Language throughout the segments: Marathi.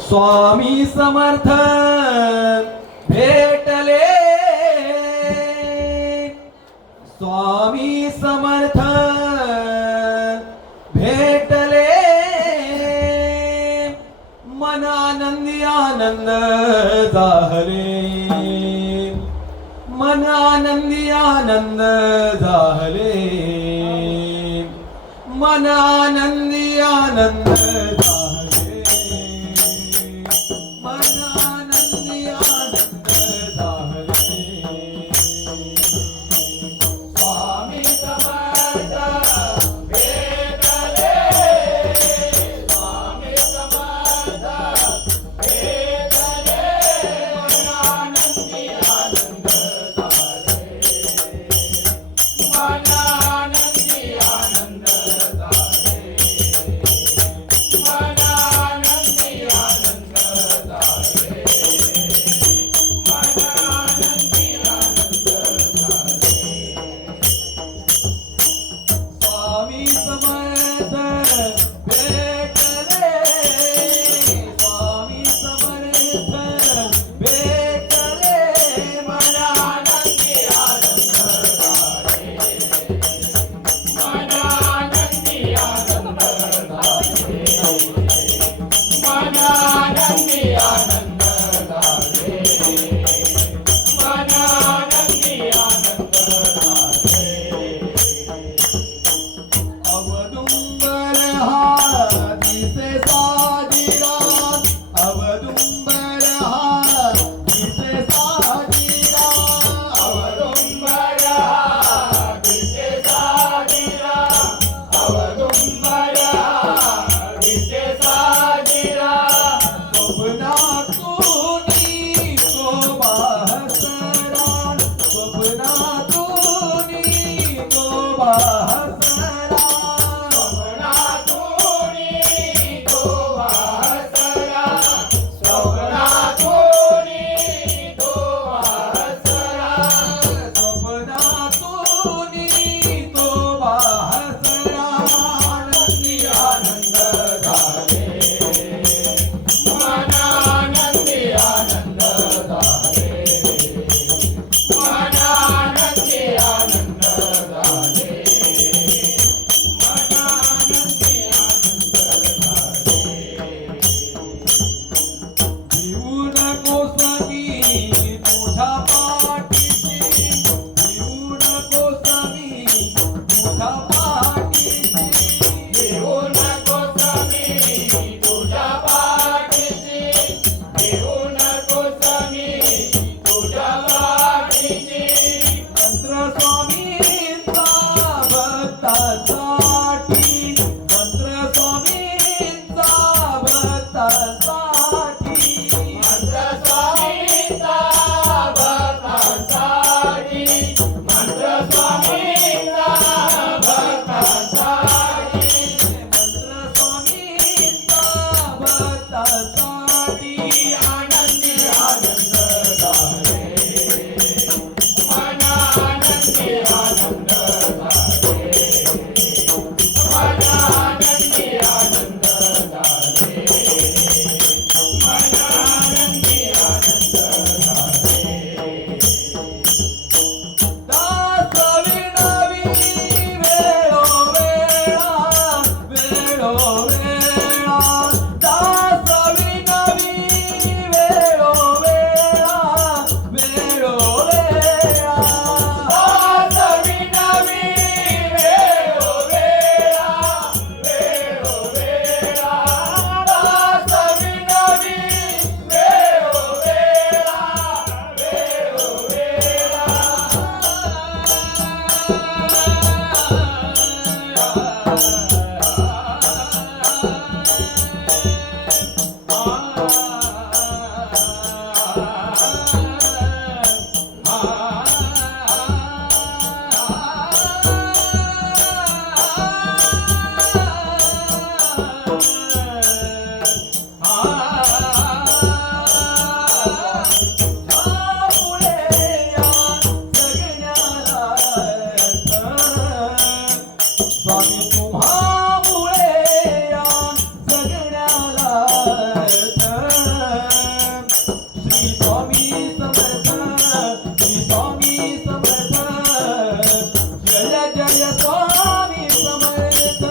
स्वामी समर्थ भेटले, स्वामी समर्थ भेटले, मन आनंदी आनंद झाले, मन आनंदी आनंद झाले, मन आनंदी आनंद झाले, मन आनंदी आनंद झाले. स्वामी समर्थ भेटले, स्वामी समर्थ भेटले, मन आनंदी आनंद झाले, मन आनंदी आनंद झाले, मन आनंदी आनंद झाले, मन आनंदी आनंद झाले. स्वामी समर्थ भेटले, स्वामी समर्थ भेटले, मन आनंदी आनंद झाले, मन आनंदी आनंद झाले, मन आनंदी आनंद झाले, मन आनंदी आनंद झाले. अवदुंबर हा दिसे साजिरा, अवदुंबर हा दिसे साजिरा, अवदुंबर हा दिसे साजिरा, अवदुंबर हा दिसे साजिरा. स्वप्नातूनी तो बाहसरा, स्वप्नातूनी तो बाहसरा, स्वप्नातूनी तो बाहसरा, स्वप्नातूनी तो बाहसरा, स्वप्नातूनी तो बाहसरा. आनंदी आनंद झाले, मन आनंदी आनंद झाले, मन आनंदी आनंद झाले, स्वामी तुम्हामुळे या जगण्याला अर्थ. श्री स्वामी समर्थ, श्री स्वामी समर्थ, जय जय स्वामी समर्थ.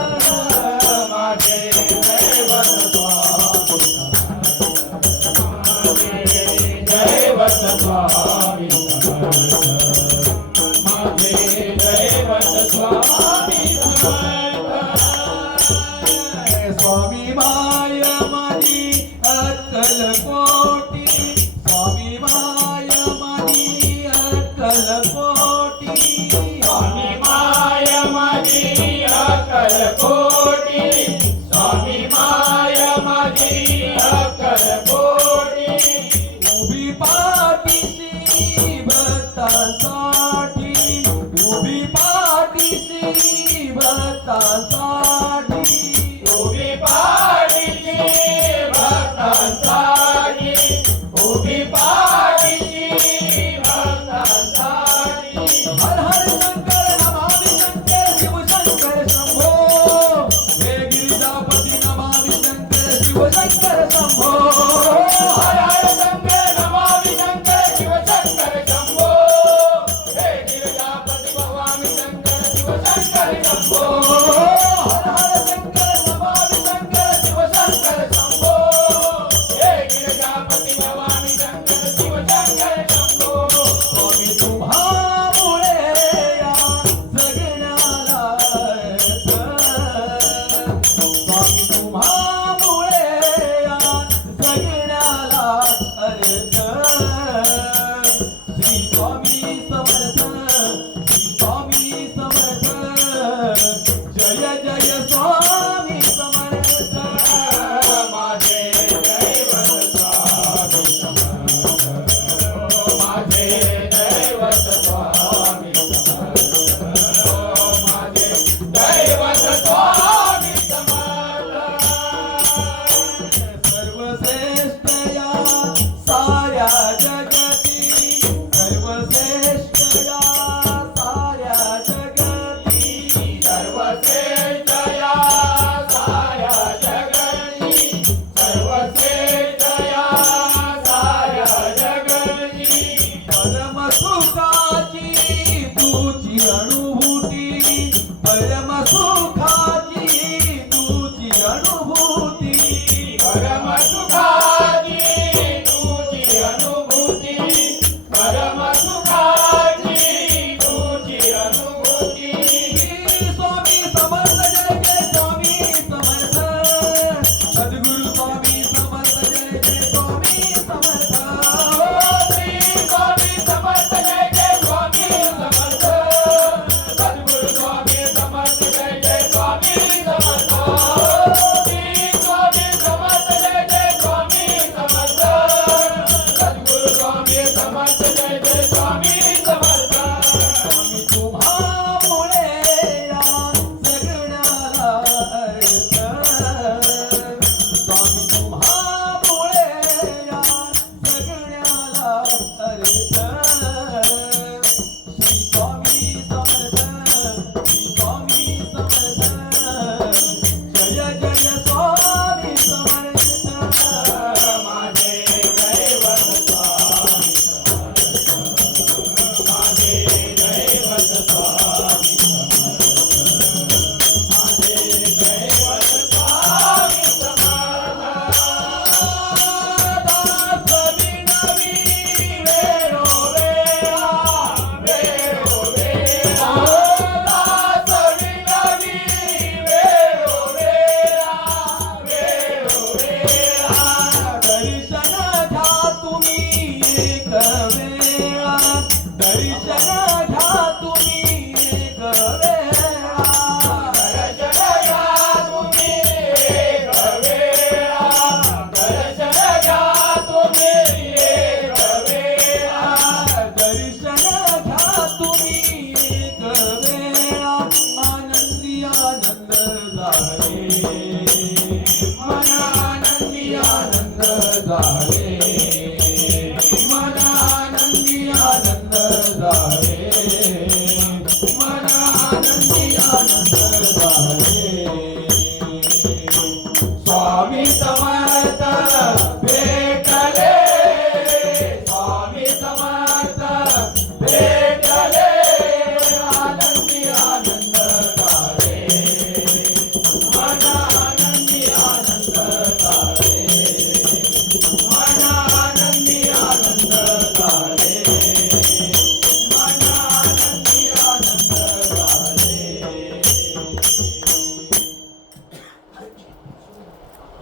माझे दैवत स्वामी समर्थ, दैवत स्वामी समर्थ, माझे दैवत स्वामी समर्थ. स्वामी माय माझी अक्कलकोटी, स्वामी माय माझी अक्कलकोटी, स्वामी माय माझी अक्कलकोटी, स्वामी माय माझी अक्कलकोटी. उभी पाठीशी भक्तांसाठी, उभी पाठीशी भक्तांसाठी, उभी पाठीशी भक्तांसाठी, उभी पाठीशी भक्तांसाठी. हर हर शंकर नमामि शंकर शिव शंकर शंभो, हे गिरिजापती नमामि शंकर शिव शंकर शंभो. हर हर शंकर नमामि शंकर शिव शंकर शंभो, हे गिरिजापति भवामि शंकर शिव शंकर शंभो. हर हर शंकर नमामि शंकर शिव शंकर शंभो, हे गिरिजापति भवामि शंकर शिव शंकर शंभो. स्वामी तुम्हामुळे या जगण्याला अर्थ. स्वामी तुम्हामुळे या जगण्याला अर्थ. श्री स्वामी समर्थ, श्री स्वामी समर्थ, जय जय स्वामी समर्थ. माझे दैवत स्वामी समर्थ, माझे दैवत स्वामी समर्थ, माझे दैवत स्वामी समर्थ. सर्वश्रेष्ठ या साऱ्या जगती, सर्वश्रेष्ठ या साऱ्या जगती, सर्वश्रेष्ठ या साऱ्या जगती, सर्वश्रेष्ठ या साऱ्या जगती. परम सुखाची तुझी अनुभूती, परम सुखाची